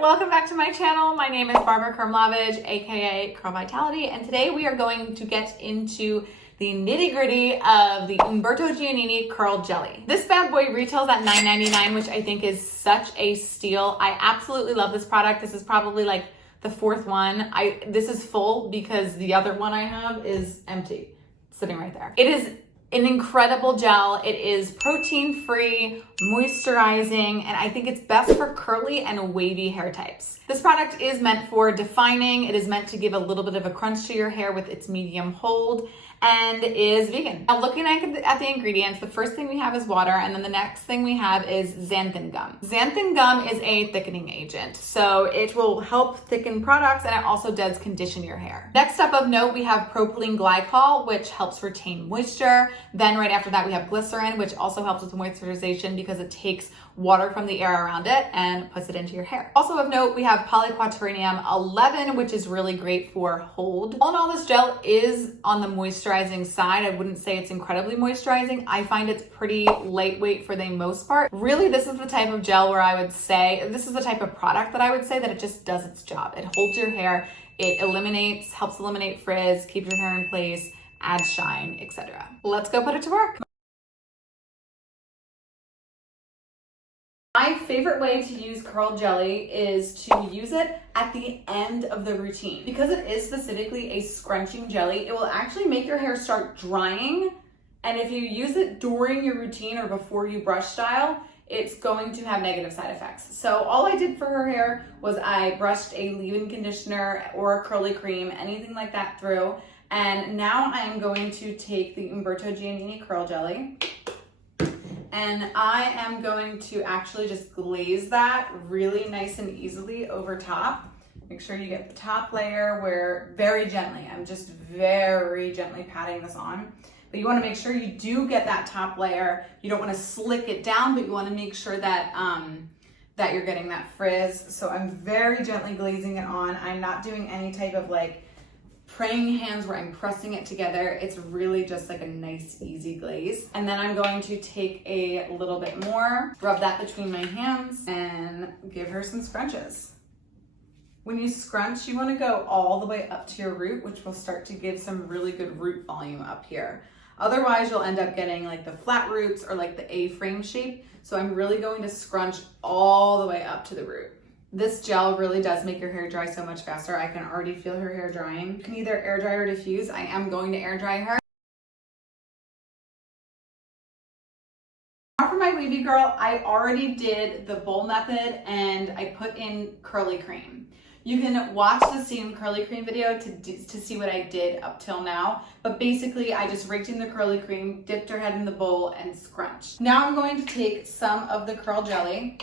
welcome back to my channel. My name is Barbara Kurmlavage, aka Curl Vitality, and today we are going to get into the nitty-gritty of the Umberto Giannini Curl Jelly. This bad boy retails at $9.99, which I think is such a steal. I absolutely love this product. This is probably like the fourth one. This is full because the other one I have is empty, sitting right there. It is an incredible gel. It is protein-free, moisturizing, and I think it's best for curly and wavy hair types. This product is meant for defining. It is meant to give a little bit of a crunch to your hair with its medium hold, and is vegan. Now, looking at the ingredients, the first thing we have is water, and then the next thing we have is xanthan gum. Xanthan gum is a thickening agent, so it will help thicken products, and it also does condition your hair. Next up of note, we have propylene glycol, which helps retain moisture. Then right after that, we have glycerin, which also helps with moisturization because it takes water from the air around it and puts it into your hair. Also of note, we have polyquaternium 11, which is really great for hold. All in all, this gel is on the moisturizing side. I wouldn't say it's incredibly moisturizing. I find it's pretty lightweight for the most part. Really, this is the type of gel where I would say, this is the type of product that I would say that it just does its job. It holds your hair, it helps eliminate frizz, keeps your hair in place, adds shine, etc. Let's go put it to work. My favorite way to use Curl Jelly is to use it at the end of the routine. Because it is specifically a scrunching jelly, it will actually make your hair start drying. And if you use it during your routine or before you brush style, it's going to have negative side effects. So all I did for her hair was I brushed a leave-in conditioner or a curly cream, anything like that through. And now I am going to take the Umberto Giannini Curl Jelly, and I am going to actually just glaze that really nice and easily over top. Make sure you get the top layer where very gently, I'm just very gently patting this on. But you want to make sure you do get that top layer. You don't want to slick it down, but you want to make sure that that you're getting that frizz. So I'm very gently glazing it on. I'm not doing any type of like praying hands where I'm pressing it together. It's really just like a nice, easy glaze. And then I'm going to take a little bit more, rub that between my hands, and give her some scrunches. When you scrunch, you want to go all the way up to your root, which will start to give some really good root volume up here. Otherwise, you'll end up getting like the flat roots or like the A-frame shape. So I'm really going to scrunch all the way up to the root. This gel really does make your hair dry so much faster. I can already feel her hair drying. You can either air dry or diffuse. I am going to air dry her. Now for my wavy girl, I already did the bowl method and I put in curly cream. You can watch the Steam Curly Cream video to see what I did up till now. But basically, I just raked in the curly cream, dipped her head in the bowl, and scrunched. Now I'm going to take some of the Curl Jelly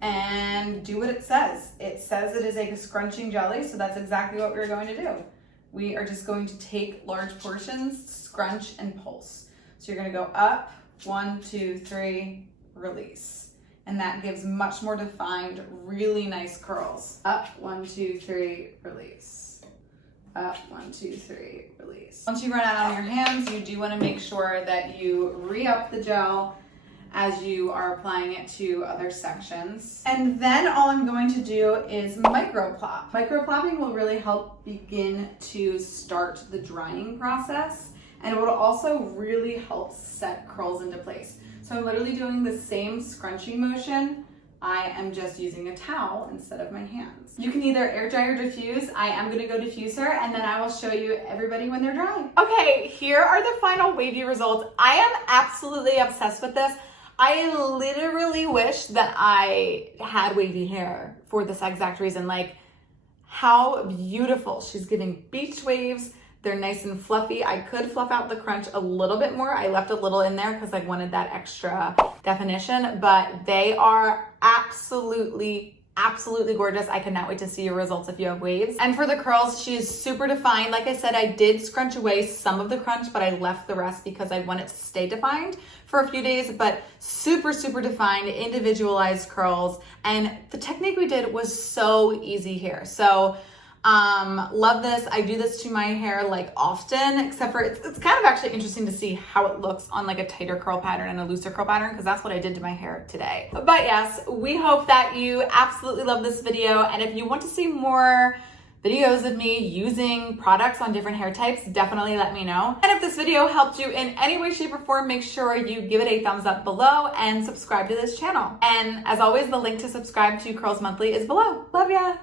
and do what it says. It says it is a scrunching jelly, so that's exactly what we're going to do. We are just going to take large portions, scrunch, and pulse. So you're gonna go up, 1, 2, 3, release. And that gives much more defined, really nice curls. Up, 1, 2, 3, release. Up, 1, 2, 3, release. Once you run out on your hands, you do wanna make sure that you re-up the gel as you are applying it to other sections. And then all I'm going to do is microplop. Microplopping will really help begin to start the drying process, and it will also really help set curls into place. So I'm literally doing the same scrunching motion. I am just using a towel instead of my hands. You can either air dry or diffuse. I am gonna go diffuse her, and then I will show you everybody when they're dry. Okay, here are the final wavy results. I am absolutely obsessed with this. I literally wish that I had wavy hair for this exact reason. Like, how beautiful. She's giving beach waves. They're nice and fluffy. I could fluff out the crunch a little bit more. I left a little in there because I wanted that extra definition, but they are absolutely gorgeous. I cannot wait to see your results if you have waves. And for the curls, she is super defined. Like I said, I did scrunch away some of the crunch, but I left the rest because I want it to stay defined for a few days, but super defined, individualized curls. And the technique we did was so easy here. So Love this. I do this to my hair like often, except for it's kind of actually interesting to see how it looks on like a tighter curl pattern and a looser curl pattern, because that's what I did to my hair today. But yes, we hope that you absolutely love this video. And if you want to see more videos of me using products on different hair types, definitely let me know. And if this video helped you in any way, shape, or form, make sure you give it a thumbs up below and subscribe to this channel. And as always, the link to subscribe to Curls Monthly is below. Love ya!